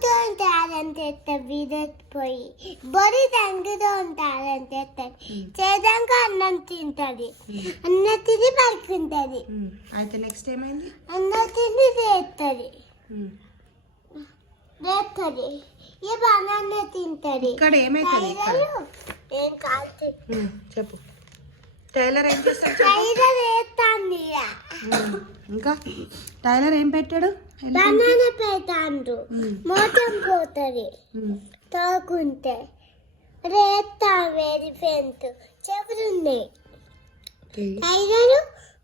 రంగుతో ఉంటారంటే పోయి బొడి రంగుతో ఉంటారంటే చేదాక అన్నం తింటది అన్నం తిని పడుకుంటది అయితే నెక్స్ట్ ఏమైంది అన్నం తిని చేస్తుంది రేపుతుంది ఈ బనానా తింటది ఇక్కడ? ఏమైతుంది ఏం కాదు. ఉమ్, చెప్పు. టైలర్ ఏం చేస్తాడు. టైలర్ వేస్తాంది ఉమ్, ఇంకా? టైలర్ ఏం పెట్టాడు? బనానా ఉమ్, మోతం పోతుంది. తోకుంటే రేస్తా వేడి పెంట్ చెబుతుంది. టైలరు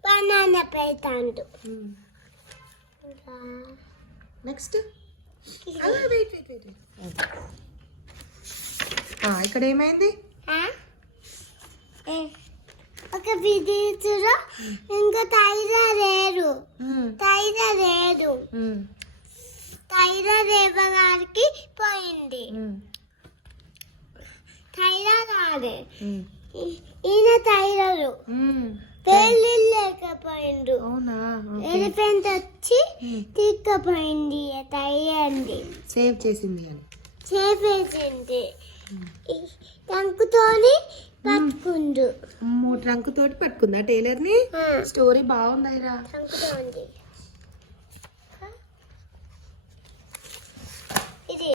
బనానా ఇంకా? నెక్స్ట్? ఇక్కడ ఏమైంది? ఒక విధితులో ఇంకా టైలర్ లేరు ఉమ్, టైలర్ టైలర్ రేవగారికి పోయింది. రాలే ఈ- ఈయన ఉమ్. పెళ్ళి లేకపోయిండు. ఎలిఫెంట్ వచ్చి తీసుకుపోయింది టైర్ని సేవ్ చేసింది అని. చేపేసింది టంకుతోని పట్టుకుండు అమ్మో ట్రంక్ తోటి పట్టుకుందా టైలర్ని ఆ, స్టోరీ బాగుందిరా టంకుతోంది